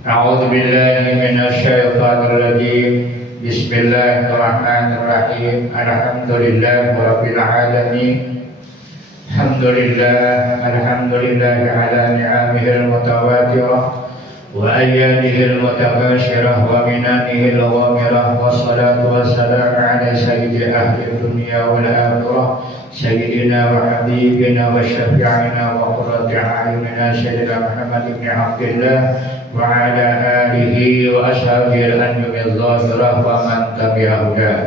أعوذ بالله من الشيطان الرجيم. بسم الله الرحمن الرحيم. الحمد لله رب العالمين. الحمد لله على نعمه المتواترة وأيامه المتباشرة ومننه الغامرة، والصلاة والسلام على سيد أهل الدنيا والآخرة سيدنا وحبيبنا وشفيعنا وقرة أعيننا سيدنا محمد بن عبد الله وعلى آله وأصحابه الأنبياء الظاهرة ومن تبع هداه.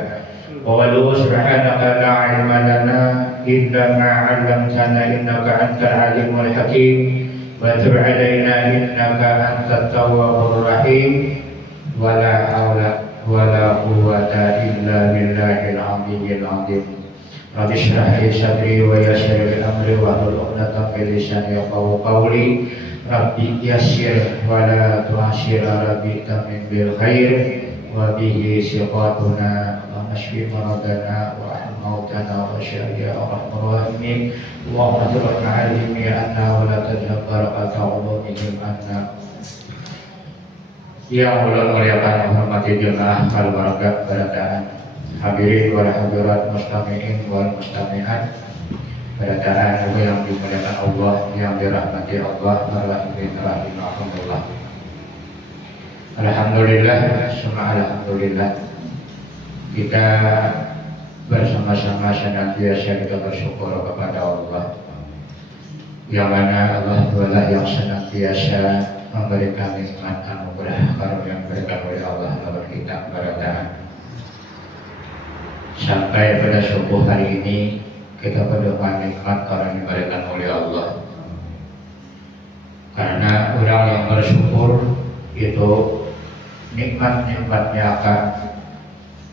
قالوا سبحانك لا علم لنا إلا ما علمتنا إنك أنت العليم الحكيم وتب علينا إنك أنت التواب الرحيم ولا حول ولا قوة إلا بالله العلي العظيم. رب اشرح لي صدري ويسر لي أمري واحلل عقدة من لساني يفقهوا قولي. ربي يسر ولا تعسر ربي تمم بالخير وبه ثقتنا ونشفي مرضنا وأحل موتنا وشفي يا أرحم الراحمين. اللهم اجعل معلمي أنه لا تجهل بركة علومهم أن yang mulia-muliakan hormati jemaah al-barakat barataan hadirin wal hadirat mustami'in wal mustami'at barataan yang dimuliakan Allah, yang dirahmati Allah, rahimahumullah. Alhamdulillah, semua alhamdulillah. Kita bersama-sama senantiasa kita bersyukur kepada Allah, yang mana Allah adalah yang senantiasa memberikan nikmat anugerah karunia yang diberikan oleh Allah kepada kita barataan. Sampai pada subuh hari ini kita berdoa nikmat karunia yang diberikan oleh Allah. Karena orang yang bersyukur itu nikmat-nikmatnya akan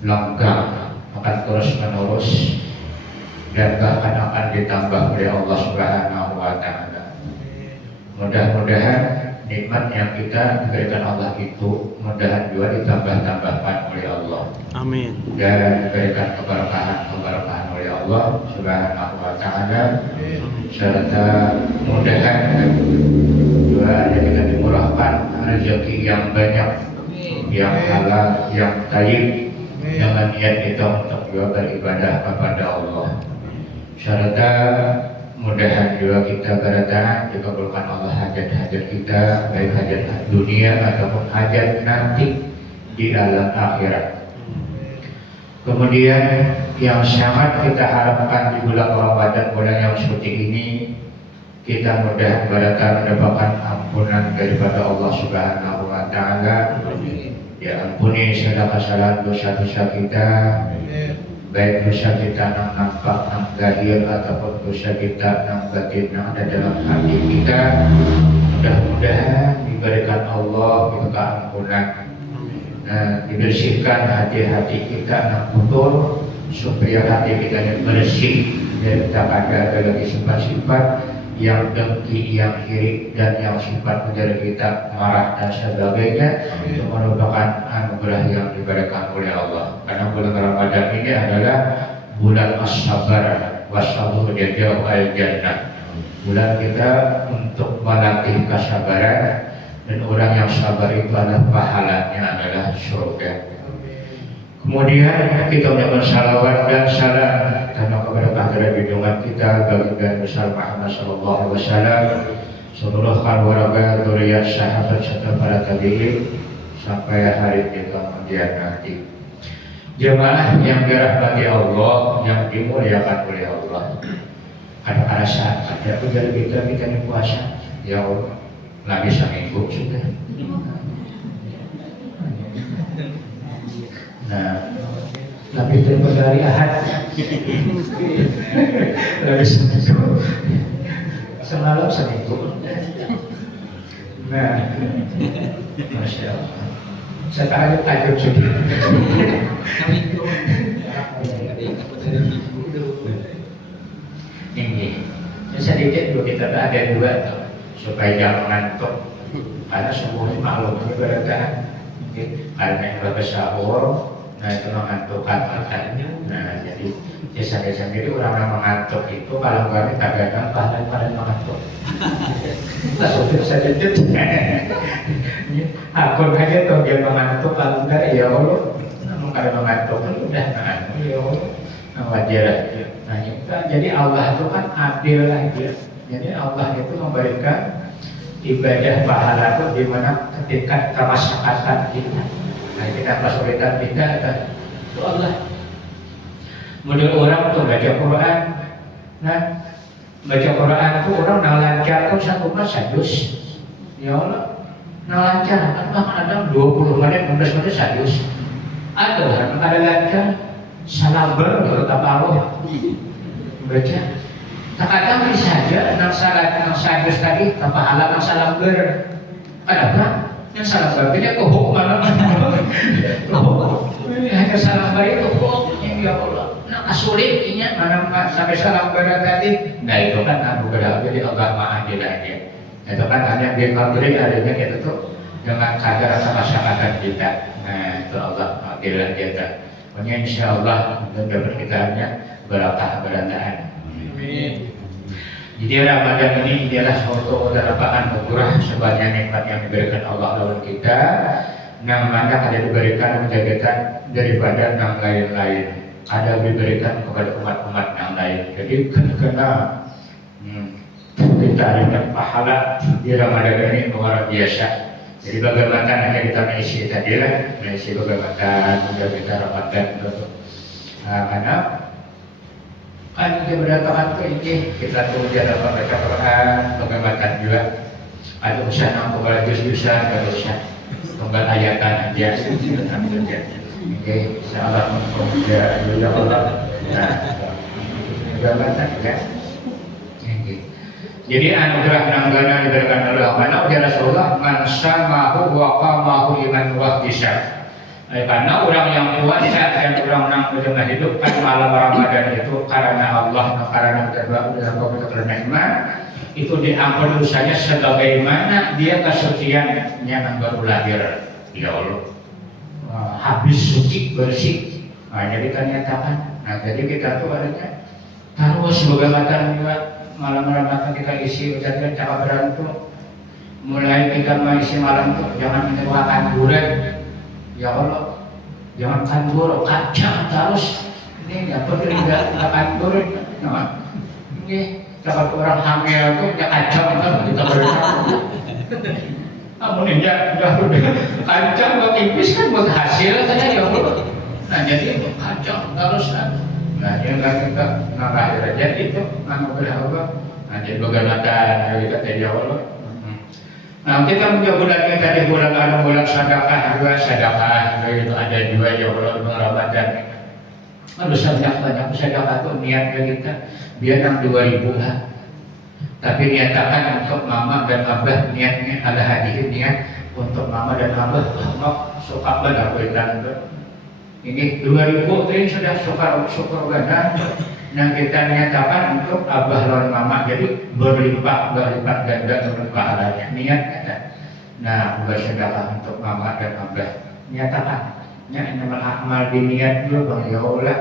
langgeng, akan terus menerus, dan bahkan akan ditambah oleh Allah Subhanahu wa Ta'ala. Mudah-mudahan nikmat yang kita diberikan Allah itu mudahan juga ditambah-tambahkan oleh Allah. Amin. Dan diberikan keberkahan oleh Allah Subhanahu wa Ta'ala. Serta mudahan juga kita dimurahkan rezeki yang banyak, yang halal, yang thayyib, dengan niat kita untuk juga beribadah kepada Allah. Serta mudahan juga kita berdoa dikabulkan Allah hajat-hajat kita, baik hajat dunia ataupun hajat nanti di alam akhirat. Kemudian yang sangat kita harapkan di bulan Ramadan, bulan yang suci ini, kita mudah berdoa mendapatkan ampunan daripada Allah Subhanahu wa Ta'ala. Ya ampuni segala kesalahan dosa-dosa kita, baik dosa kita yang nampak, yang zahir, ataupun dosa kita yang batin yang ada dalam hati kita. Mudah-mudahan diberikan Allah itu keampunan, dibersihkan hati-hati kita yang kotor, supaya hati kita yang bersih dan tak ada lagi sifat-sifat yang dengki, yang iri, dan yang sifat menjadi kita marah dan sebagainya. Itu merupakan anugerah yang diberikan oleh Allah. Karena bulan Ramadan ini adalah bulan as-sabar, was-sabr jazaa al-jannah. Bulan kita untuk melatih kesabaran, dan orang yang sabar itu adalah pahalanya adalah surga. Kemudian kita menyampaikan salawat dan salam karena kepada kehadiran junjungan kita baginda besar Muhammad sallallahu alaihi wasallam, seluruh keluarga, dzurriyyah, sahabat serta para tabi'in sampai hari kemudian nanti. Jemaah yang dirahmati Allah, yang dimuliakan oleh Allah. Ada alasan, ada ujar kita ini puasa, ya Allah, nggak bisa minggu sudah. Nah, tapi terima dari Ahad dari seminggu, semalam seminggu. Nah, Masya Allah, saya takut sudah. Ini sedikit dulu kita ada dua supaya jangan ngantuk, karena semuanya maklum ibaratnya karena yang bersahur. Nah itu mengantukkan matanya. Nah jadi saya sendiri orang-orang mengantuk itu kalau kami kadang-kadang paling mengantuk. Langsung saja takut aja tuh dia mengantuk kalau enggak ya Allah. Namun kalau mengantuk kan udah ya Allah. Wajar aja. Nah, jadi Allah itu kan adil aja. Jadi Allah itu memberikan ibadah pahala itu di mana ketika kemaslahatan kita. Nah, kita kesulitan kita itu Allah. Model orang tuh baca Quran. Nah, baca Quran itu orang lancar tuh satu mas sadus. Ya Allah, lancar. Kan ada 20 menit, 15 menit sadus. Ada lancar. Salam menurut Allah baca. Terkadang bisa aja nang sadus tadi pahala nang salam ber. Ada yang salam ber ini kok malah. Ini hanya salam ber itu kok ya Allah. Nah kasulit ini mana sampai salam ber tadi. Nah itu kan Abu Bakar jadi Allah Maha Adil aja. Itu kan hanya dia kadri adanya kita tuh dengan kadar masyarakat kita. Nah itu Allah Adil aja. Pokoknya insya Allah dapat kita hanya berakah berataan. Amin. Jadi Ramadan ini adalah suatu darapaan anugerah sebanyak nikmat yang diberikan Allah dalam kita. Yang mana ada diberikan menjadikan daripada yang lain-lain. Ada diberikan kepada umat-umat yang lain. Jadi kena kita dapat pahala di Ramadan ini luar biasa. Jadi bagaimana hanya kita mengisi tadi lah, mengisi bagaimana juga kita Ramadan itu. Nah, karena kan kita berdatangan ke ini, kita tuh jalan baca Quran, bagaimana juga ada usaha nampu kalau jus-jusan, ada usaha tunggal ayatan aja, oke, insyaallah ya Allah. Nah, bagaimana ya? Jadi anugerah penanggana diberikan oleh Allah. Ya Rasulullah, man samahu wa qamahu iman wa hisab. Karena orang yang puasa dan orang yang menghidupkan malam Ramadan itu karena Allah, karena kedua karena iman, itu diampuni dosanya sebagaimana dia kesuciannya yang baru lahir. Ya Allah, habis suci bersih. Nah, jadi kan nyatakan. Nah, jadi kita tuh adanya harus bagaimana juga malam Ramadan kita isi ucapan cakap berantu. Mulai kita mengisi malam tuh jangan menerwakan bulan. Ya Allah, jangan kandur, kacang terus. Ini nggak perlu nggak kandur. Nah, ini cakap orang hamil tuh ya kacang kan kita berantu. Namun ini nggak kacang buat tipis kan buat hasil saja ya Allah. Nah jadi kacang terus kan. Nah, yang kita nambah derajat itu anugerah Allah. Nah, jadi bagaimana kita dari Allah. Nah, kita punya bulan kita di bulan sedekah juga sedekah itu ada dua ya Allah bulan Ramadan. Harus banyak sedekah tuh niatnya kita biar yang 2000 lah. Tapi niatakan untuk mama dan abah niatnya ada hadir niat untuk mama dan abah. Suka banget dan ini 2000 ini sudah syukur banget yang kita nyatakan untuk abah lawan mama jadi berlipat ganda menurut pahalanya niatnya. Nah bersedekah untuk mama dan abah nyatakan nyaman amal di niat juga bang ya Allah.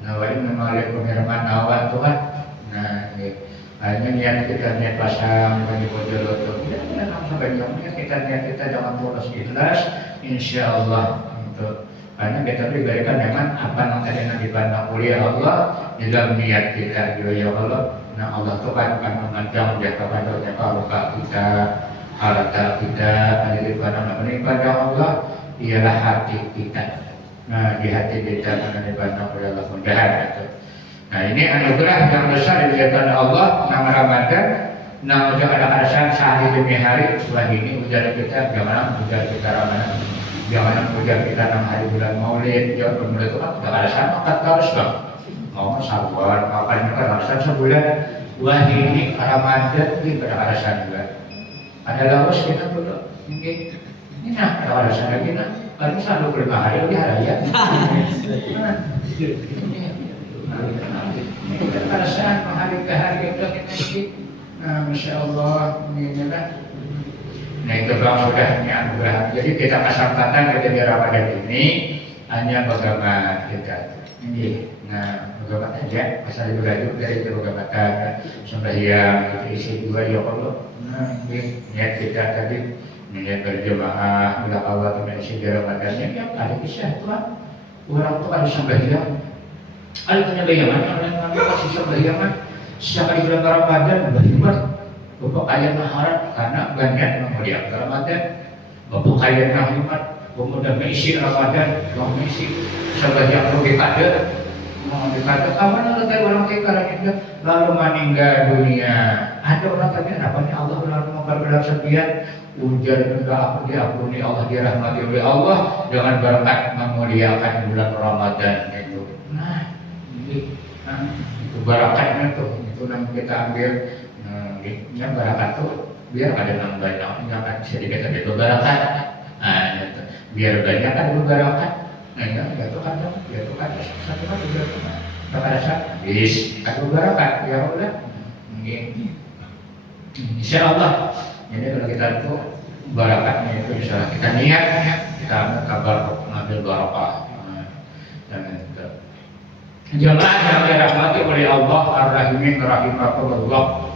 Nah wali memang firman Allah Tuhan. Nah hanya niat kita niat pasang bagi bojol itu ya langsung banyaknya kita jangan polos ikhlas insyaallah untuk karena kita diberikan dengan apa yang ada dipandang oleh Allah di dalam niat kita juga ya Allah. Nah Allah itu kan memandang dia kepada luka kita, harta kita ada di pada Allah ialah hati kita. Nah di hati kita akan dipandang oleh Allah mudah-mudahan itu. Nah ini anugerah yang besar diberikan Allah nama Ramadan. Nah udah ada alasan sehari demi hari. Wah ini ujar kita gimana ujar kita Ramadan. Jangan puja kita 6 hari bulan Maulid, ya bulan itu kan udah ada sama kan harus bang. Mau sabar, apa kan alasan sebulan. Wah ini Ramadan ini pada alasan juga. Ada lawas kita dulu, ini nah ada alasan lagi nah. Paling selalu 5 hari lebih hari ya. Ini kita alasan hari ke hari kita ini. Nah, masya Allah ini lah. Nah itu bang sudahnya anugerah. Jadi kita kesempatan kita di Ramadan ini hanya bagaimana kita ini. Nah bagaimana aja asal belajar dari itu bagaimana sembahyang itu isi dua ya Allah. Nah ini niat kita tadi Ini berjemaah bila Allah dimensi diramadannya yang ada kisah Tuhan. Orang tuh ada sembahyang, ada penyembayangan orang yang kasih sembayangan sekali bulan Ramadan berhebat. Bapak ayat maharat karena banyak memuliakan Ramadan. Bapak ayat nahimat kemudian mengisi Ramadan, mengisi sembahyang rugi kader. Mau dikata kapan ada orang kaya itu lalu meninggal dunia. Ada orang kaya apa nih Allah lalu memperberat sekian ujar juga aku diampuni Allah dirahmati oleh Allah dengan berkat memuliakan bulan Ramadan itu. Nah, ini itu barakatnya tuh itu yang kita ambil. Yang barakat tuh biar ada nambahnya, jangan sedikit ada barakat. Nah, itu biar banyak ada barakat. Nah, itu kan satu kan juga barakat. Bis, ada barakat ya Allah. Insyaallah. Jadi kalau kita itu barakatnya itu misalnya kita niat kita ambil kabar mengambil barakah. Dan jemaah yang dirahmati oleh Allah ar-Rahimin rahimakumullah.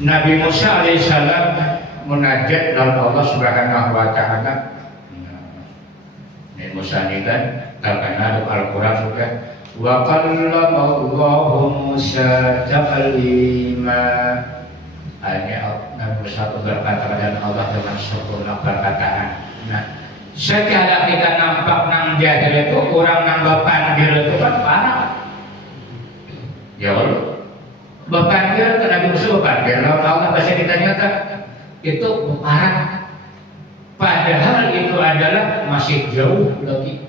Nabi Musa alaihissalam munajat dalam Allah Subhanahu wa taala. Nabi Musa ini kan terkenal dalam Al-Qur'an juga wa qallamallahu Musa taklima. Hanya Nabi Musa berkata dan Allah dengan sempurna perkataan. Nah, secara kita nampak nang jahil itu orang nang bapanggil itu kan parah. Ya Allah, bapanggil ke Nabi Musa bapanggil. Kalau Allah bahasa kita nyata itu parah. Padahal itu adalah masih jauh lagi.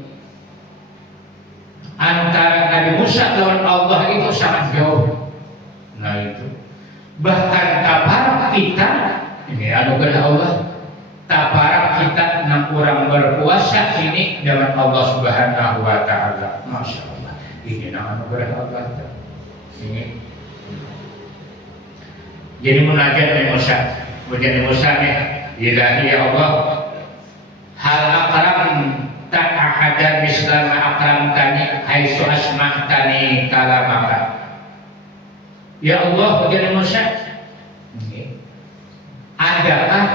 Antara Nabi Musa dengan Allah itu sangat jauh. Nah itu. Bahkan tabarak kita ini anugerah Allah, tabarak kita 6 orang berpuasa ini dengan Allah Subhanahu wa taala. Masya Allah, ini anugerah Allah ini. Jadi munajat Nabi Musa, kemudian Nabi Musa nih, ilahi ya Allah, hal akram tak ahada mislama akram tani haitsu asma'tani kalamaka. Ya Allah, bagaimana Musa? Adakah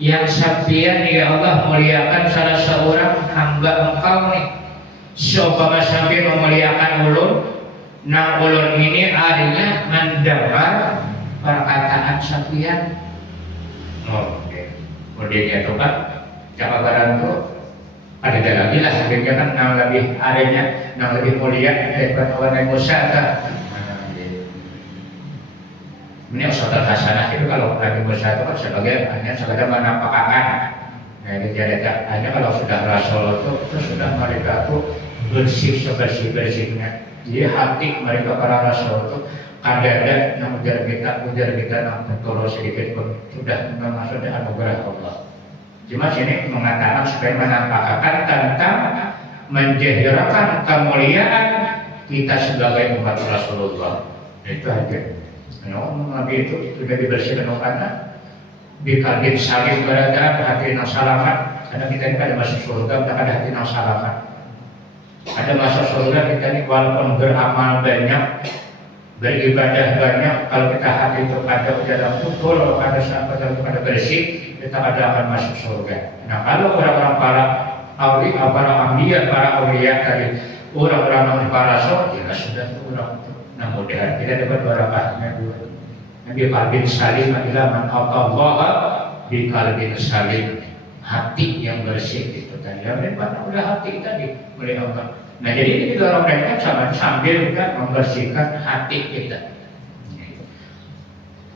yang sampeyan ya Allah muliakan salah seorang hamba Engkau nih? Seumpama sampeyan memuliakan ulun, nang ulun ini artinya mendengar perkataan sampeyan. Kemudian itu kan jawaban itu ada lagi lah sebenarnya kan nang lebih artinya nang lebih mulia daripada orang Musa kan. Ini usaha hasanah itu kalau Nabi Musa itu kan sebagai hanya sekedar menampakkan. Nah ini hanya kalau sudah Rasul itu sudah mereka itu bersih sebersih-bersihnya. Jadi hati mereka para Rasul itu kadang-kadang yang ujar kita yang betul sedikit pun sudah maksudnya anugerah Allah. Cuma sini mengatakan supaya menampakkan tentang menjahirkan kemuliaan kita sebagai umat Rasulullah. Itu aja. Nabi itu sudah dibersihkan karena bikalbin salim berada hati yang selamat. Karena kita ini ada masuk surga, kita ada hati yang selamat. Ada masuk surga kita ini walaupun beramal banyak, beribadah banyak, kalau kita hati itu ada dalam betul, ada sampai pada bersih, kita akan masuk surga. Nah kalau orang-orang para ambiya, para awliya tadi, orang-orang para rasul, jelas sudah itu orang itu. Nah mudah kita dapat barakahnya dua. Nabi kalbin salim adalah man Allah bi kalbin salim, hati yang bersih itu tadi. Ya memang udah hati tadi oleh Allah. Nah jadi ini kita orang mereka sama sambil juga membersihkan hati kita.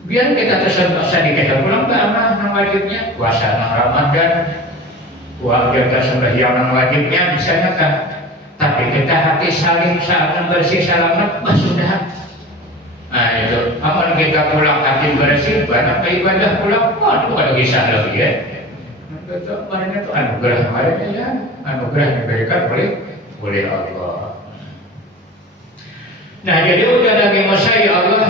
Biar kita sedikit pulang ke amal yang wajibnya, puasa Ramadan, jaga sembahyang wajibnya misalnya kan. Tapi kita hati saling saat bersih selamat, sudah. Nah itu, amal kita pulang hati bersih, banyak ibadah pulang, waduh ada kisah lagi ya. Itu makanya itu anugerah makanya ya, anugerah yang diberikan oleh Allah. Nah jadi udah Nabi Musa ya Allah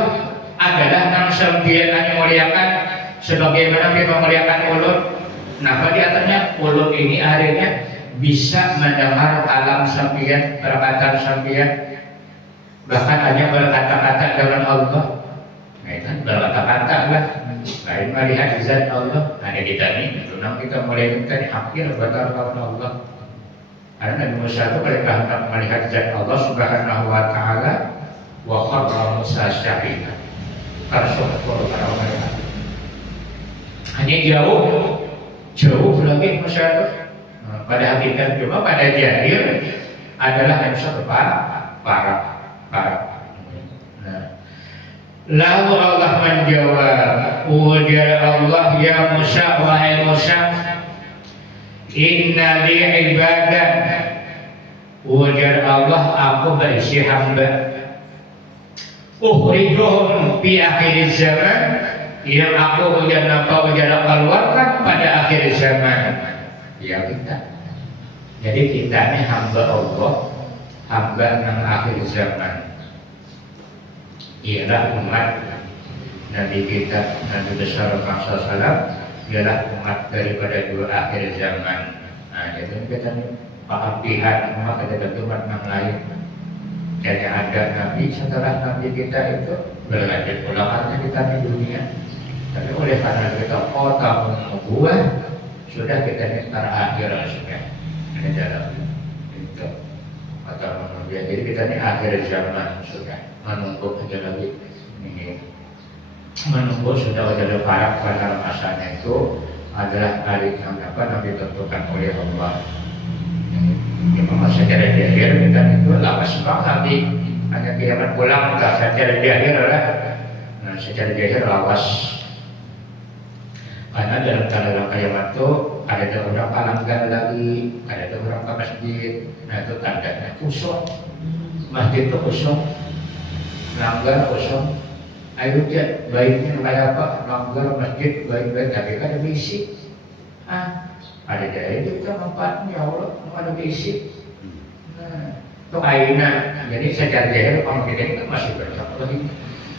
adalah nang sembilan yang muliakan sebagaimana dia memuliakan ulun. Nah di atasnya ulun ini akhirnya bisa mendengar kalam sampeyan, perkataan sampeyan, bahkan hanya berkata-kata dengan Allah. Nah itu kan berkata-kata lah. Lain melihat zat Allah. Nah kita nih, tunang kita mulai minta akhir batal karena Allah. Karena Nabi Musa itu mereka hendak melihat zat Allah Subhanahu wa Ta'ala, wa kharra Musa syahida. Tersyukur para mereka. Hanya jauh lagi Musa itu. Pada hakikat cuma pada jahil adalah Nabi Musa parah. Lalu Allah menjawab, ujar Allah, ya Musa, wahai Musa, inna li ibadah. Ujar Allah, aku berisi hamba. Ukhrijuhum fi akhir zaman, yang aku ujar keluarkan pada akhir zaman. Ya kita. Jadi kita ini hamba Allah, hamba yang akhir zaman. Ialah umat Nabi kita, Nabi besar Muhammad SAW, ialah umat daripada dua akhir zaman. Nah, jadi kita nih paham pihak umat ada umat yang lain. Jadi ada Nabi setelah Nabi kita itu berlanjut ulangannya kita di dunia. Tapi oleh karena kita kota membuat, sudah kita ini terakhir sudah ada dalam itu atau menunggu. Jadi kita ini akhir zaman sudah. Menunggu aja lagi ini menunggu sudah ada pada masanya itu adalah hari yang ditentukan oleh Allah. Memang secara jahil kita itu lawas banget hanya kiamat pulang enggak secara jahil lah. Nah secara jahil lawas karena dalam tanda kiamat itu ada orang palanggan lagi, ada orang ke masjid. Nah itu tandanya kosong, masjid itu kosong. Langgar kosong, ayo cek baiknya kayak apa? Langgar masjid baik-baik tapi kan ada bisi. Ada daya juga manfaatnya Allah, ada bisi. Nah, itu aina. Jadi secara jahil kalau kita itu masih bersama lagi.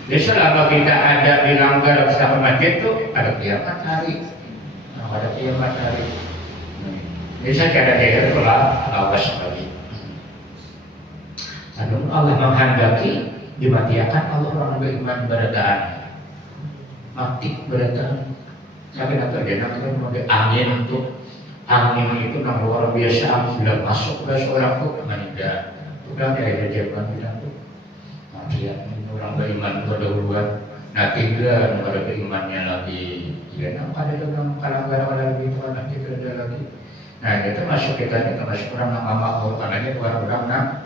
Jadi selama kita ada di langgar bersama masjid itu ada kiamat hari. Ada kiamat hari. Jadi secara jahil itu awas lagi. Lalu Allah menghendaki dimatikan Allah orang beriman berataan mati berataan tapi atau dia namanya mau angin itu yang luar biasa sudah masuk ke seorang tuh meninggal sudah ada jawaban bilang tuh matian orang beriman berdahuluan nanti dia ada berimannya lagi dia nampak ada orang kadang-kadang lagi itu anak itu ada lagi. Nah itu masuk kita ini termasuk orang yang makmur karena itu orang-orang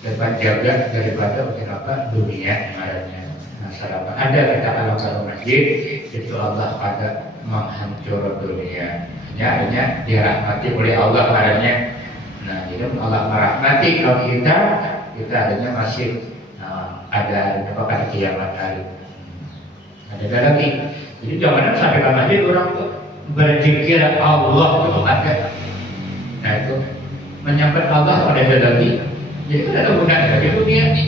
dapat jaga daripada apa dunia adanya. Nah, sarapan ada kita kalau masjid itu Allah ada menghancur dunia. Hanya dirahmati oleh Allah adanya. Nah, itu Allah merahmati kalau kita adanya masih ada pada kiamat hari. Ada lagi. Jadi jangan sampai ke masjid orang tuh berzikir Allah itu ada. Nah itu menyambut Allah ada lagi. Jadi kan ada gunanya di dunia ini.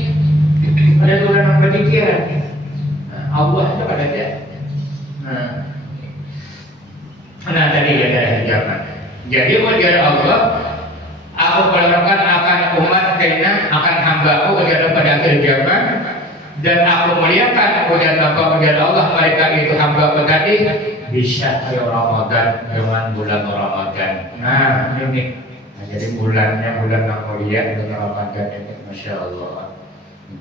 Ada gunanya yang berpikiran. Nah, Allah itu pada dia. Nah tadi ya dari zaman. Jadi wajar Allah, aku keluarkan akan umat kena akan hambaku wajar pada akhir zaman. Dan aku muliakan wajar Allah mereka itu hambaku tadi bisa ke Ramadan dengan bulan Ramadan. Nah ini. Jadi bulannya bulan yang mulia dengan Ramadan ini, masya Allah.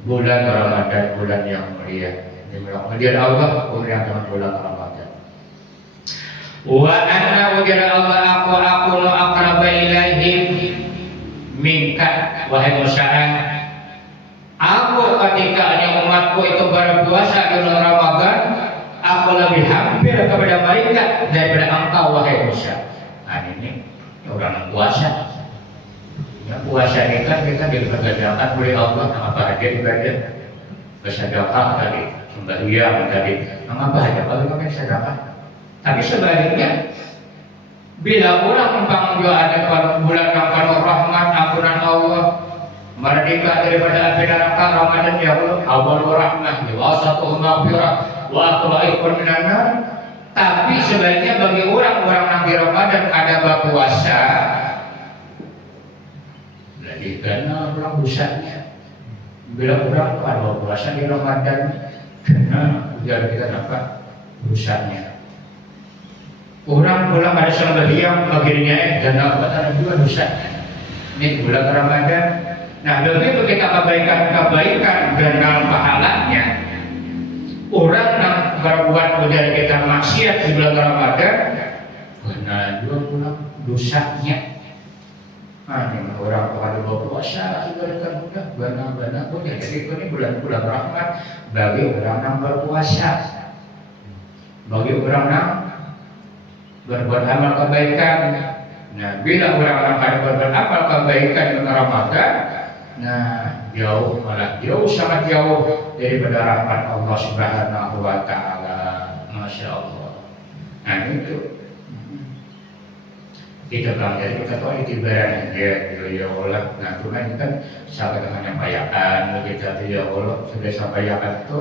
Bulan Ramadan bulan yang mulia. Kemudian Allah kemudian dengan bulan Ramadan. Wa anna wajara Allah aku lo akraba ilaihim minka wahai Musa. Aku ketika umatku itu berpuasa di bulan Ramadan, aku lebih hampir kepada mereka daripada engkau wahai Musa. Nah ini orang puasa. Puasa ini kan kita diperkerjakan oleh Allah apa aja ibadah bersedekah tadi sembahyang tadi apa aja kalau kami sedekah tapi sebaliknya bila orang umpang juga ada bulan yang penuh rahmat ampunan Allah merdeka daripada api neraka Ramadan ya Allah awal rahmah wa wasatuhu maghfirah wa akhirul minan nar. Tapi sebaliknya bagi orang-orang yang di Ramadan ada berpuasa karena orang dosanya bila orang kalau puasa di Ramadan karena ujar kita dapat dosanya. Orang pulang pada sembahyang bagiannya dan dapat juga dosanya. Ini bulan Ramadan. Nah, begitu kita kebaikan dan pahalanya. Orang yang berbuat kemudian kita maksiat di bulan Ramadan, karena dua pulang dosanya. Ini orang pada berpuasa ibaratkan mudah, benar-benar boleh. Jadi ini bulan-bulan rahmat bagi orang yang berpuasa, bagi orang yang berbuat amal kebaikan. Nah, bila orang yang pada berbuat amal kebaikan di Ramadan, nah malah jauh sangat jauh daripada rahmat Allah Subhanahu wa Ta'ala. Masya Allah. Nah itu kita belajar, kita tahu itu barang ya Allah. Nah Tuhan kan sampai dengan yang bayakan kita tuh ya Allah sudah sampai bayakan itu.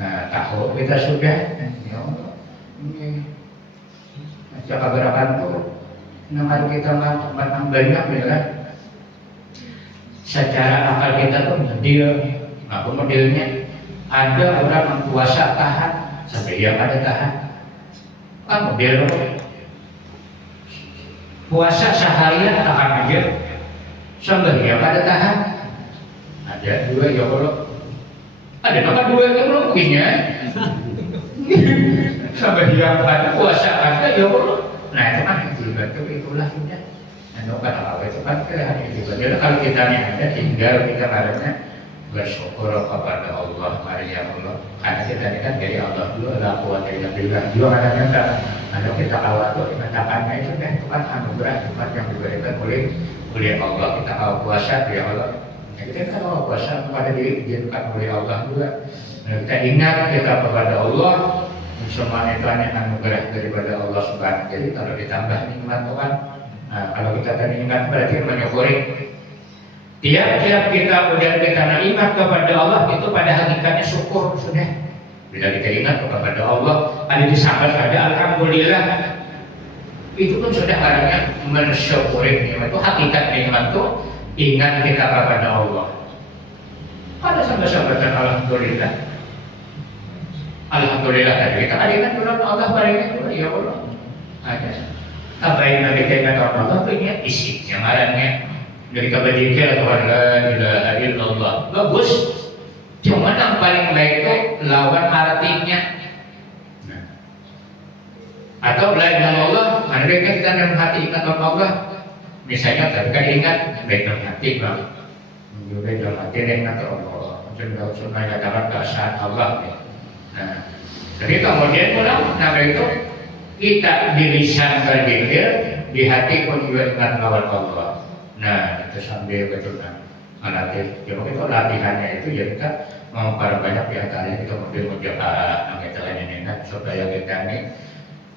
Nah tahu kita sudah ya Allah ini jaga gerakan tuh nama kita matang banyak ya. Secara akal kita tuh model, apa modelnya? Ada orang yang puasa tahan sampai dia pada tahan. Kan model puasa seharian tahan aja sampai dia pada tahan. Ada dua ya Allah. Ada apa dua ya Allah punya? Sampai dia pada puasa ada ya Allah. Nah itu kan itulah sudah. Nah kata Allah itu kan kelihatan itu. Jadi kalau kita ada tinggal kita karena bersyukur kepada Allah, mari ya Allah. Karena kita ini kan dari Allah dulu, la quwwata illa billah. Juga kadang-kadang kalau kita awal itu mengatakannya itu kan anugerah Tuhan yang diberikan oleh Allah. Kita awal puasa ya Allah. Nah, kita kan awal puasa kepada diizinkan oleh Allah juga. Nah, kita ingat kita kepada Allah. Semua itu hanya anugerah daripada Allah Subhanahu. Jadi kalau ditambah nikmat Tuhan, nah, kalau kita teringat berarti menyukuri. Tiap-tiap kita udah kita nikmat kepada Allah itu pada hakikatnya syukur sudah. Bila kita ingat kepada Allah, ada disambut ada alhamdulillah. Itu pun sudah orangnya mensyukuri nikmat itu. Hakikat nikmat itu ingat kita kepada Allah. Ada sambat-sambatan alhamdulillah. Alhamdulillah tadi kita ingat kepada Allah baiknya ya Allah. Ada. Tabayin kita ingat kepada Allah itu ingat isi yang arahnya. Dari kebajikan Tuhan la ilaha illallah bagus, cuma yang paling baik itu lawan artinya. Nah. Atau la ilaha illallah mana baiknya kita dalam hati ingat Allah. Misalnya tadi kan ingat baik dalam hati bang, juga dalam hati ingat Allah. Sunnah katakan keasaan Allah. Nah, jadi kemudian pulang nah itu kita di lisan berzikir, di hati pun juga ingat lawan Allah. Nah, itu sambil betul melatih. Jadi itu latihannya itu ya kita memperbanyak di antaranya kita menjaga kita ini supaya kita ini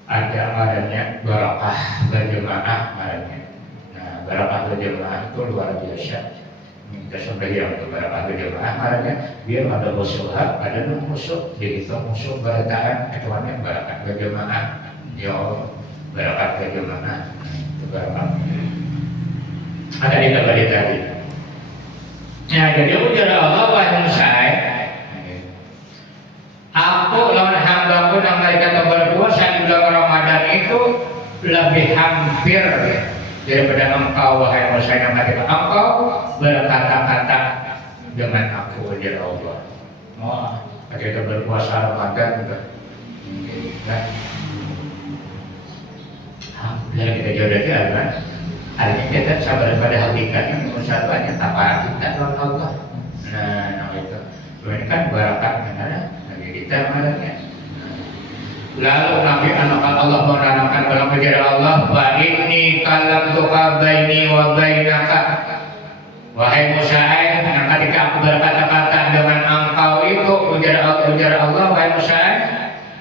ada adanya barakah berjemaah adanya. Nah, barakah berjemaah itu luar biasa. Kita sembahyang untuk barakah berjemaah adanya biar ada musuh, ada musuh, jadi itu musuh berataan itu hanya barakah berjemaah. Ya, barakah berjemaah itu barakah. Ada di tempat tadi. Nah, jadi ujar Allah wahai Musa, aku lawan hambaku yang mereka berpuasa di bulan Ramadan itu lebih hampir daripada engkau wahai Musa yang mereka engkau berkata-kata dengan aku ujar Allah. Oh, kita berpuasa Ramadan juga. Alhamdulillah kita jauh dari Allah. Artinya kita sabar pada hakikatnya musabahnya tanpa kita lawan Allah. Nah itu. Ini kan barakat mana? Bagi kita malahnya. Lalu Nabi anak Allah menerangkan dalam ajaran Allah, wa inni kalamtuka baini wa bainaka. Wahai Musa, ketika aku berkata-kata dengan engkau itu ujar Allah wahai Musa,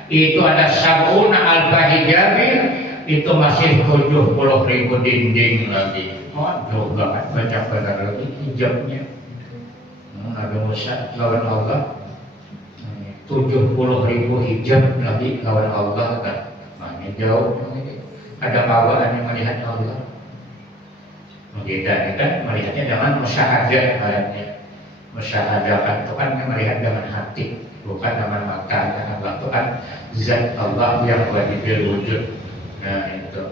itu ada sab'una alfa hijabin. Itu masih 70.000 dinding lagi. Oh, jauh banget banyak lagi hijabnya. Nabi Musa lawan Allah 70.000 hijab lagi lawan Allah kan. Nah, ini jauh. Ada bawaan yang melihat Allah. Kita kan melihatnya dengan musyahadah baratnya. Musyahadah kan itu kan melihat dengan hati. bukan nama maka. Karena Allah itu kan zat Allah yang wajib wujud. Nah itu.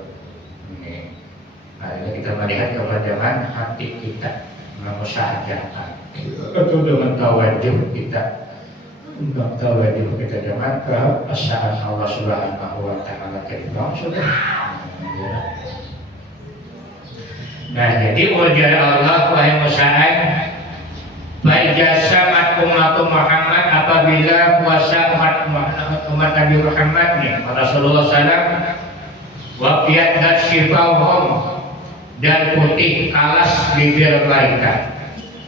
Ini. Nah, kita melihat kepada hati kita mengusahakan itu dengan tawajuh kita dengan keesaan Allah Subhanahu wa taala kita sudah. Nah, jadi ujar Allah wahai musa'an Faijasamat umat Muhammad apabila puasa umat Nabi Muhammad nih Rasulullah SAW waqiat dan syifahum dan putih alas bibir mereka.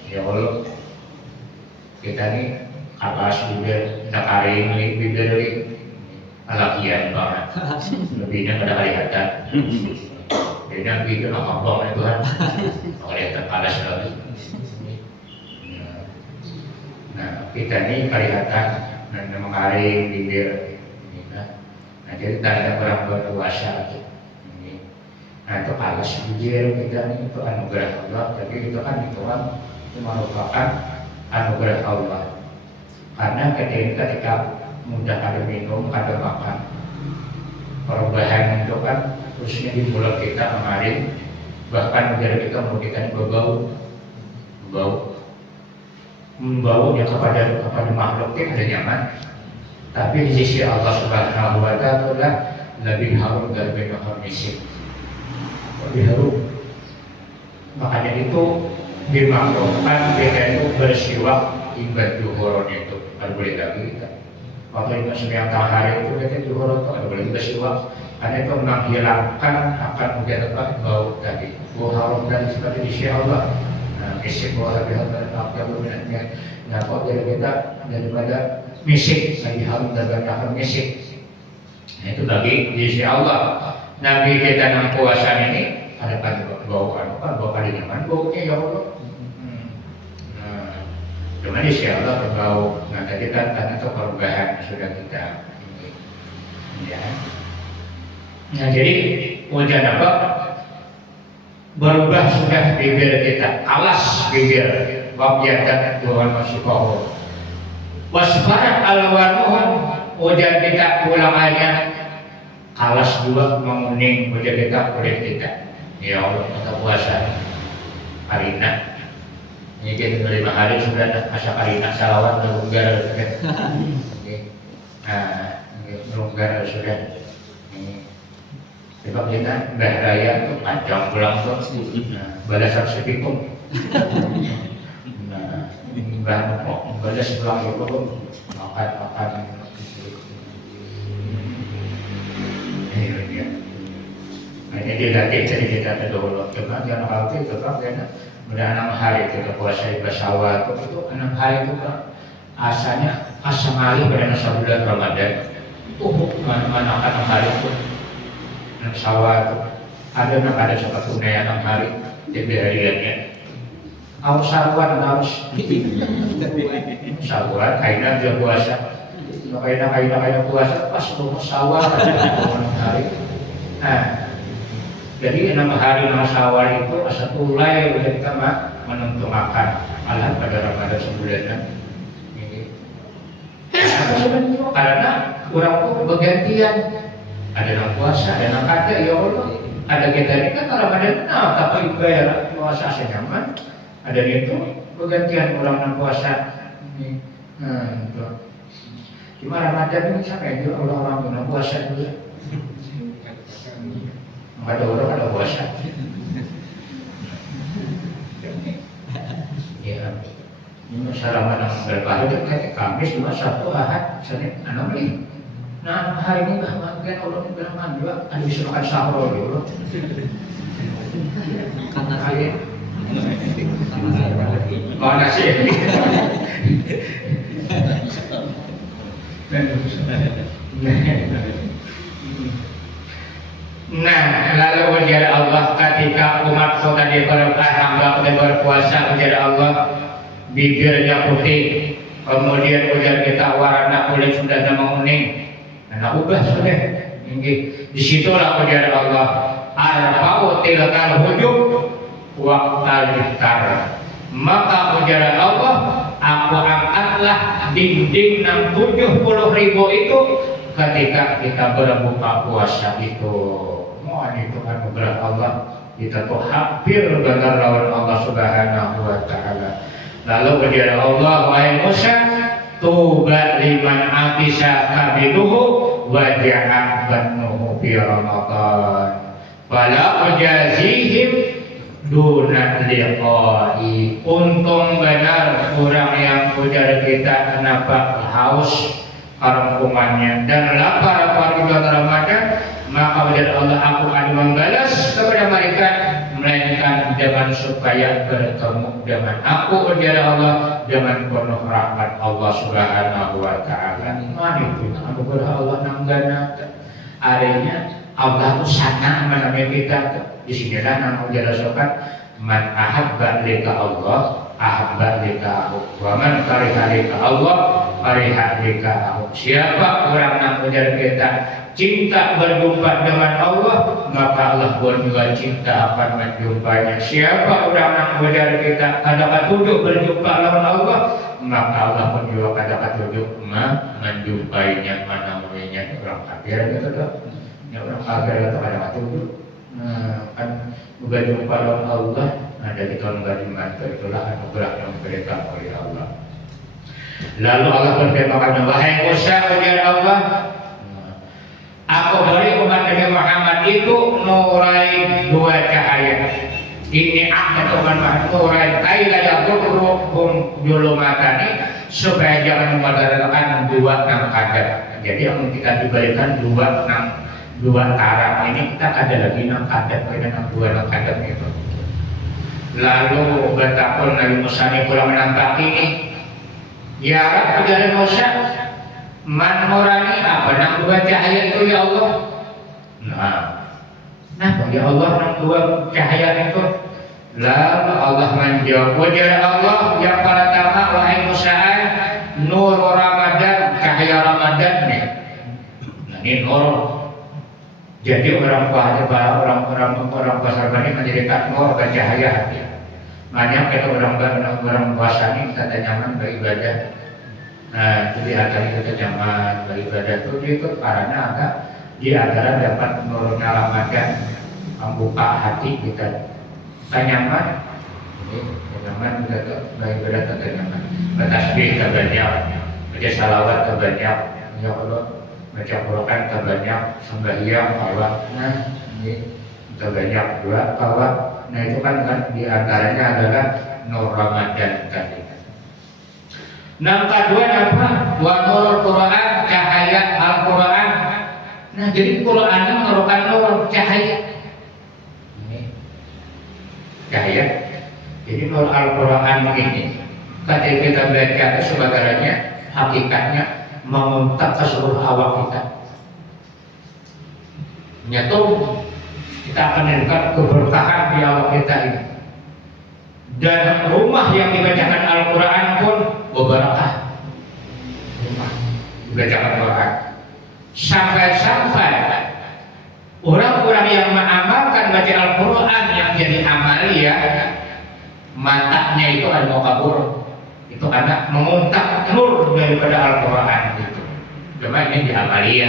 Ya Allah, kita nih alas bibir tak kering bibir alakian banget lebihnya kada kelihatan beda bibir apa itu kan kelihatan alas lagi. Nah kita ini kelihatan mengering bibir. Nah jadi tanda orang berpuasa. Nah itu alas bibir kita ini itu anugerah Allah. Tapi itu kan itu merupakan anugerah Allah. Karena ketika mudah ada minum, ada makan, perubahan itu kan khususnya di mulut kita mengalir, bahkan udara kita mulut kita membaunya kepada makhluk yang ada nyaman. Tapi di sisi Allah Subhanahu wa taala lebih harum dari minum misik. Lebih harum. Makanya itu dimakruhkan kita itu bersiwak ibadah juhuron itu ada boleh lagi kita. Waktu itu sembilan hari itu kita juhuron itu ada boleh bersiwak. Karena itu menghilangkan akan menjadi bau tadi. Bau harum dan seperti di sisi Allah. Misik bahwa lebih harum dari apa minatnya. Nah kok dari kita daripada misik lagi harum dari akan misik. Nah itu bagi di sisi Allah. Nabi kita yang puasa ini ada pada bau pada nyaman baunya ya Allah. Cuma di sisi Allah berbau. Nah tadi kan itu perubahan sudah kita. Ya. Nah jadi hujan apa? Berubah sudah bibir kita, alas bibir, wabiatan Tuhan masih kau. Wasbarat alwanuhum, hujan kita ulangannya, alas dua menguning hujan kita kulit kita. Ya Allah kita puasa karina. Ini kita 5 hari sudah asa karina salawat melunggar sudah. Nah, melunggar sudah. Sebab kita Mbah Raya itu panjang pulang tuh, balasan sepikung. Nah, Mbah Mokok balas pulang itu makan. Nah, ini dilatih jadi kita dulu. Cuma jangan khawatir tetap karena udah 6 hari kita puasa bersawat itu 6 hari itu kan asalnya asam kali pada masa bulan Ramadan. Mana 6 hari itu. Sawah ada satu tunai 6 hari jadi hariannya harus sawan harus sawan kaina dia puasa kaina puasa pas mau sawah ada 6 hari. Nah jadi 6 hari sawah itu asa tulai udah kita menentu makan malah pada Ramadan sebulanan ini karena kurang bergantian. Ada yang puasa, ada yang kata, ya Allah. Ada kita ini kan Ramadan, tapi bayar puasa senyaman. Ada itu pergantian orang yang puasa. Nah, itu. Cuma Ramadan ini sampai juga orang-orang yang puasa juga. Ada orang ada puasa. Ya, ini Ramadan berpahala kayak Kamis, Jumat, Sabtu, Ahad, Senin, 6. Nah hari ini bahagian Allah ini berapa juga ada bisa makan sahur dulu. Karena saya mana sih? Nah lalu ujar Allah ketika umatku tadi hamba berpuasa ujar Allah bibirnya putih kemudian ujar kita warna kulit sudah menguning. Nah ubah sudah di situlah ujar Allah arfa'u tilkal hujub waqtal iftar maka ujar Allah aku angkat bukalah dinding 70.000 itu ketika kita berbuka puasa itu. Mohon itu anugerah Allah, kita tuh hampir benar lawan Allah Subhanahu wa taala. Lalu berkata Allah, wahai Musa, tuba liman atisa kabiduhu wa ja'a banuhu fi Ramadan fala ujazihim duna liqai. Untung benar orang yang ujar kita kenapa haus karungkumannya dan lapar pada bulan Ramadan, maka ujar Allah, aku akan membalas kepada mereka melainkan dengan supaya bertemu dengan aku, ujar Allah, dengan penuh rahmat Allah Subhanahu wa taala. Mana itu anugerah Allah nanggana arenya Allah tu sana mana kita di sinilah nang ujar sopan man ahabba lika Allah ahabba lika aku wa man kariha lika Allah kariha lika aku. Siapa orang yang ujar kita cinta berjumpa dengan Allah, maka Allah pun juga cinta akan menjumpanya. Siapa orang yang ujar kita ada ketujuh berjumpa dengan Allah, maka Allah pun juga ada ketujuh menjumpainya. Mana mulainya orang kafir gitu tuh, orang kafir itu ada ketujuh. Kan berjumpa dengan Allah, ada di tahun beriman, itulah anugerah yang diberikan oleh Allah. Lalu Allah berfirman, wahai Musa, ujar Allah, aku beri umat Nabi Muhammad itu nurai dua cahaya. Ini akan umat nurai kaila yaduruhum julumatani, supaya jangan memadaratkan dua nang kadat. Jadi yang kita diberikan dua tarak ini, kita ada lagi nang kadat, nang dua nang kadat itu. Lalu betapun Nabi Musa ini pulang menampak ini, ya Rabb, ujar Musa, man orani apa nang dua cahaya itu ya Allah? Nah ya Allah nang dua cahaya itu? Lalu Allah menjawab, ujar Allah yang pertama, wahai Musa, nur Ramadan, cahaya Ramadan nih. Nah ini nur. Jadi orang pasar Bani menjadikan nur ke cahaya hati. Makanya kita orang puasa ini kita nyaman beribadah. Nah, jadi agar kita nyaman beribadah itu ikut karena agak di antara dapat menurunnya Ramadan membuka hati kita. Kita nyaman, nyaman kita beribadah kita nyaman. Bertasbih kita banyak, baca salawat kita banyak, ya Allah, baca Quran kita banyak, sembahyang Allah. Nah, ini kita banyak juga Allah. Nah itu kan di antaranya adalah nur Ramadan tadi. Yang kedua apa? Wa nurul Quran, cahaya Al-Quran. Nah jadi Quran itu merupakan nur cahaya. Ini cahaya. Jadi nur Al-Quran ini ketika kita baca itu sebenarnya hakikatnya memuntak ke seluruh awak kita. Nyata kita akan mendapatkan keberkahan di awak kita ini. Dan rumah yang dibacakan Al-Quran pun berbarakah. Rumah dibacakan Al-Quran. Sampai-sampai orang-orang yang mengamalkan baca Al-Quran yang jadi amalia, matanya itu ada mau kabur. Itu karena memuntak nur daripada Al-Quran itu. Cuma ini di amalia.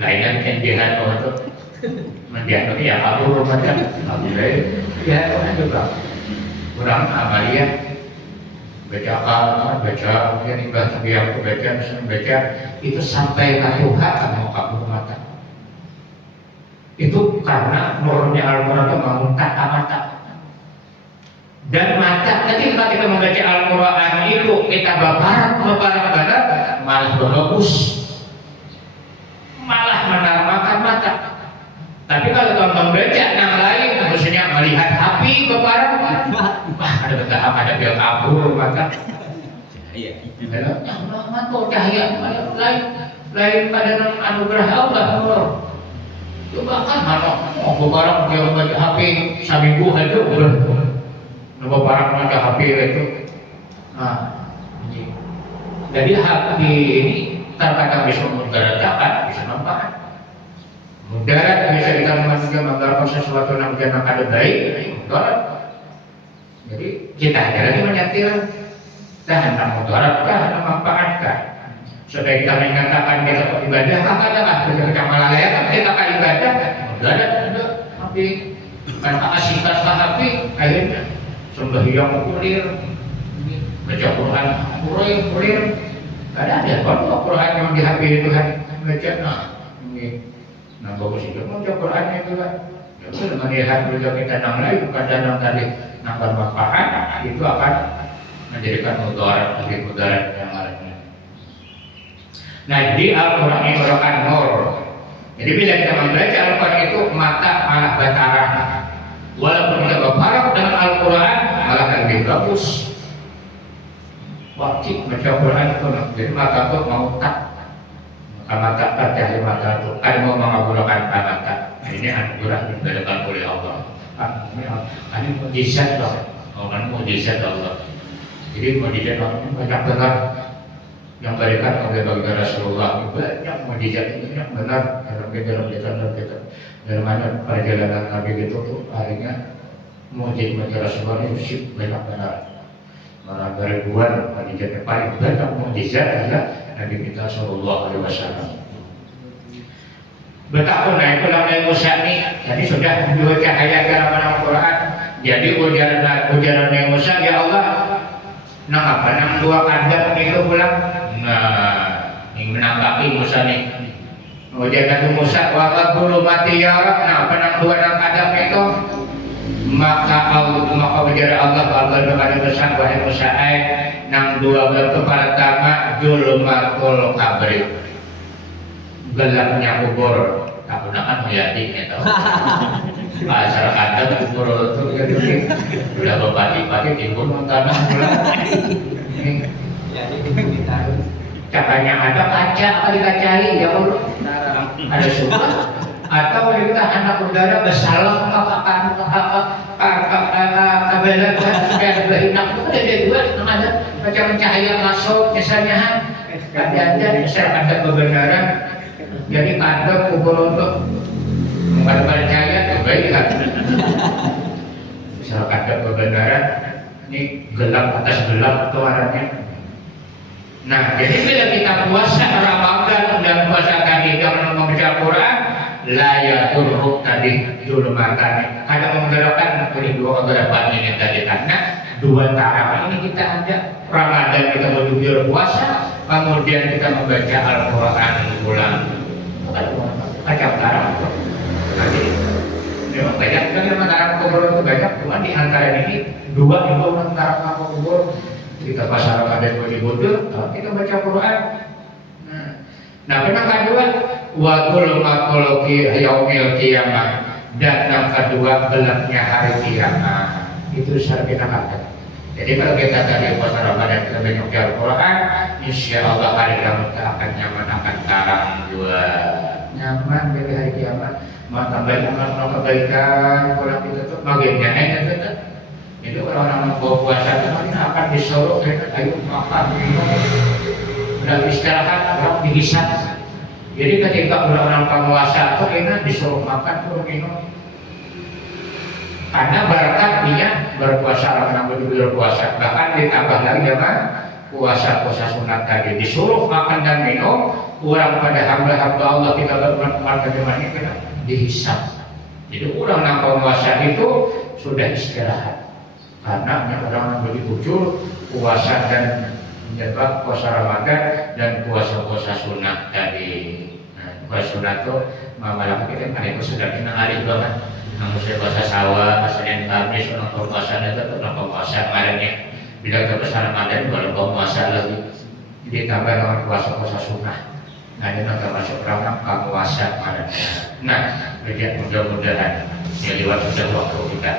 Lainan jihad itu mendianggap ya kabur macam alhamdulillah ya orang juga kurang amalia baca Al-Quran, baca yang baca biar baca misalnya baca itu sampai ke Tuhan mau kabur mata itu karena nurnya Al-Quran itu memuntak mata. Dan mata ketika kita membaca Al-Quran itu kita bapak malah bagus, malah menambahkan mata. Tapi kalau kamu membaca yang lain, maksudnya melihat api bebarang, wah ada betahap, ada biar kabur mata. Cahaya. Yang mata cahaya lain pada anugerah Allah. Coba kan mana mau bebarang dia membaca api seminggu aja udah. Nama barang baca HP itu. Nah, jadi hati ini terkadang bisa mudaratkan, bisa nampak. Mudarat bisa kita menggambarkan sesuatu yang ada baik, mudarat. Jadi kita ada lagi menyetir. hendak mudarat kah, hendak manfaat kah? Supaya kita mengatakan kita ibadah, katakanlah kita malalaya, kita akan ibadah, mudarat ada, tapi karena asikat sahabi akhirnya sembahyang kulir, baca Quran kulir, kadang ada kalau Quran yang di HP itu baca, nah bagus itu baca Qurannya juga. Itu melihat juga kita nang lain bukan danang tadi nambah manfaat itu akan menjadikan mudarat lebih mudarat yang lainnya. Nah di Al-Quran ini merupakan nur. Jadi bila kita membaca Al-Quran itu mata malah batara. Walaupun kita berharap dengan Al-Quran malah lebih bagus. Wajib baca Al-Quran itu, jadi mata itu mau tak, mata cahaya mata itu kan mau mengabulkan mata. Ini anugerah yang diberikan oleh Allah. Ini mujizat Allah. Mujizat Allah. Jadi mujizat Allah ini banyak benar yang diberikan oleh baginda Rasulullah. Banyak mujizat ini yang benar dalam kita. Dalam mana perjalanan Nabi itu tuh akhirnya mujizat Rasulullah itu banyak benar. Malah ribuan mujizat yang paling banyak mujizat adalah Nabi kita Sallallahu Alaihi Wasallam. Betapa naik pulang Nabi Musa ini, jadi sudah dua cahaya dalam Al-Quran. Jadi ujaran Nabi Musa, ya Allah, nang apa nang dua kadang itu pulang. Nah, ini menanggapi Musa nih. Ujaran Nabi Musa, waqad bulu mati ya Rabb. Nah, apa nang dua nang kadang itu? Maka ujaran Allah kepada Musa, wahai Musa, nang dua berarti pertama julmatul kabri. Gelapnya kubur, tak gunakan hayati itu. Asal kata kubur itu jadi sudah berbagi-bagi timbul tanah pulang. Jadi ditaruh. Caranya ada kaca, apa dikacai ya Allah. Ada suka atau kita anak udara bersalam maka kabelan kayak berhinak itu ada dua ada macam cahaya masuk misalnya ada misalnya ada kebenaran. Jadi kadang kubur untuk mengatakan cahaya kebaikan. Misal kadang kebenaran ini gelap atas gelap itu arahnya. Nah, jadi bila kita puasa Ramadan dan puasa tadi dengan membaca Quran, la yaturruk tadi julmatan. Ada menggerakkan dari dua kegelapan ini tadi karena dua taraf ini kita ada Ramadan kita menuju puasa, kemudian kita membaca Al-Quran ulang. Kacau taraf itu. Nanti memang banyak kan yang taraf kubur itu banyak, cuma di antara ini dua itu taraf kubur. Kita pasal Ramadan bodoh, kita baca Quran. Nah, yang kedua, wakul makologi yaumil kiamah, dan yang kedua gelapnya hari kiamat. Itu syarat kita katakan. Jadi kalau kita tadi puasa Ramadan kita banyak baca Quran, insya Allah hari kiamat kita akan nyaman, akan tarang juga nyaman dari hari kiamat. Mau tambah kebaikan, Quran itu tuh bagiannya tetap. Jadi orang-orang bawa puasa itu akan disuruh ayo makan minum dan istirahat orang dihisap. Jadi ketika orang-orang puasa itu enak disuruh makan suruh minum karena berkat dia berpuasa orang berpuasa bahkan ditambah lagi apa puasa sunat tadi disuruh makan dan minum orang pada hamba-hamba Allah kita berbuat bagaimana kita dihisap. Jadi orang puasa itu sudah istirahat. Karena orang begitu puasa dan menjaga puasa Ramadan dan puasa sunat tadi. Nah, puasa sunat itu malam kita kan itu sudah kena hari banget. Namun saya puasa sawah, Senin Kamis, orang puasa itu orang puasa kemarinnya. Bila kita puasa Ramadan baru puasa lagi. Ditambah dengan puasa sunat. Nah, ini akan masuk orang puasa kemarinnya. Nah, mudah-mudahan ya lewat waktu kita,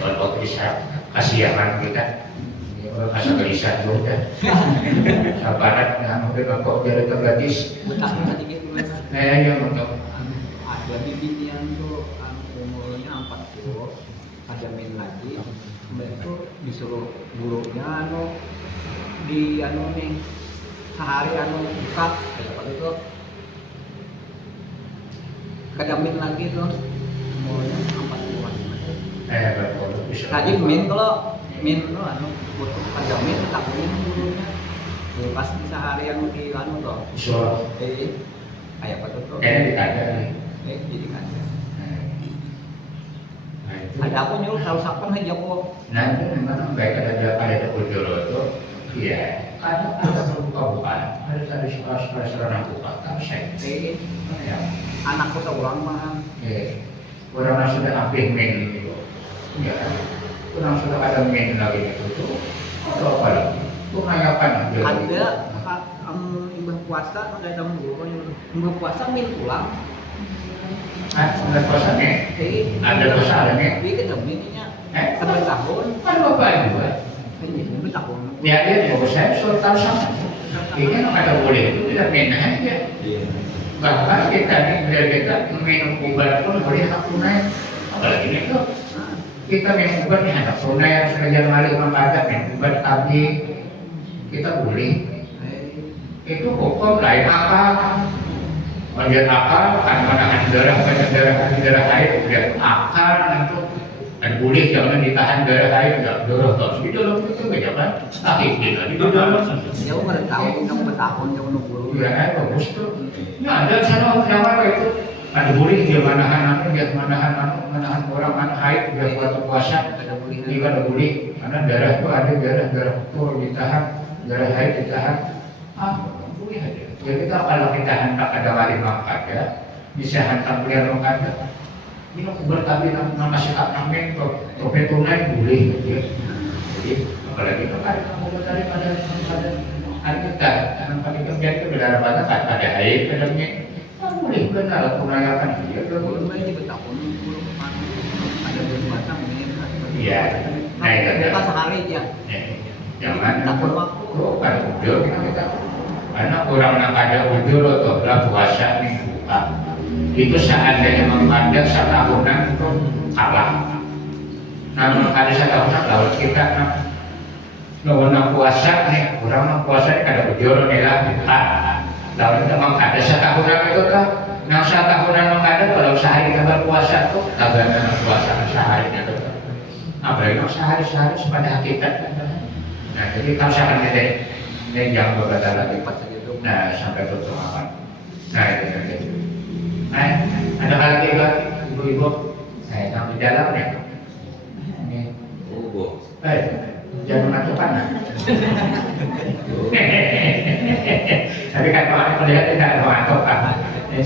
lewat waktu isyarat. Kasihan kita, masa gelisah juga. Sabaran, yang mungkin kok dari tergadis. Yang untuk ada bibit yang tuh umurnya 40, ada main lagi, mereka disuruh gurunya di nih sehari buka, kalau itu kejamin lagi tuh umurnya 40-an. betul. Tadi min kalau min butuh ada min takuin dulunya. Pas bisa harian di toh. So, Kayak apa tuh? kayaknya dikada nih. Jadi kan. Nah, itu. Ada aku nyuruh harus apa aja kok. Nah, itu memang baik ada Kujoro itu, iya. Kadang ada buka-bukaan, ada sekolah-sekolah seorang buka, tapi saya ya, Anakku seorang mah. orang sudah ambil min gitu, ya, orang sudah ada min lagi gitu tuh, atau apa lagi? Pengayapan Ada imbah puasa ada dalam dulu imbah puasa min pulang. Ada kosannya, ada kosannya. Dia kan minnya sampai tahun. Ada bapak juga. Sampai tahun. Ya dia juga saya suruh tahu sama. Ini ada boleh itu tidak min aja. Bahkan kita minum obat pun boleh hak tunai. Apalagi itu kita minum obat nih hak tunai yang sudah jalan kali mengkata minum obat tadi kita boleh. Itu hukum lain akal. Bagian akal kan menahan darah haid udah akal itu dan boleh jangan ditahan darah haid darah terus di dalam itu bagaimana sakit kita di dalam jauh bertahun jauh nunggu ya bagus tuh ya ada sana nama itu ada boleh dia menahan orang mana haid dia waktu puasa ada boleh karena darah itu ada darah itu ditahan darah haid ditahan boleh aja. Ya kita kalau kita hantar ada wali mangkada, bisa hantar beliau mangkada. Ini bertabi nama sikap namen tope tunai boleh, ya. Jadi apalagi itu kan kamu daripada hari kita, karena pada kerja itu berdarah pada air dalamnya. Boleh benar tunaikan dia. belum lagi bertahun ada berbatang min. Iya. Nah itu pas sekali aja. Jangan takut kan udah kita. Karena orang yang ada ujur atau puasa nih buka itu seandainya memandang setahunan itu kalah. Namun ada setahunan lawan kita lawan puasa nih orang puasa ini ada ujur nih lah buka. Lawan itu memang ada setahunan itu kan. Nah setahunan mengada kalau sehari kita berpuasa tuh tagana puasa sehari itu. Apalagi sehari pada hakikat. Nah jadi kalau seandainya ini yang berbeda lagi nah sampai tutup apa nah itu nah ada hal lagi ibu-ibu saya tahu di dalam ya ini jangan masuk panas tapi kan kalau melihat tidak ada masuk panas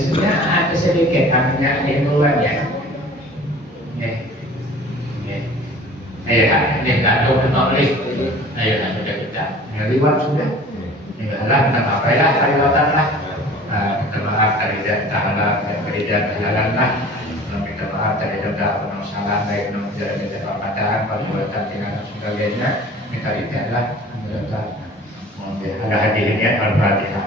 sebenarnya ada sedikit hanya di luar ya ayo ini tak tahu menulis ayo sudah kita liwat sudah lah kita apa ya kaliwatan lah kita maaf dari tahala dari halalan lah kita maaf dari dada salah baik dari perkataan perbuatan dengan sebagainya kita lihatlah ada hadirnya al-fatihah.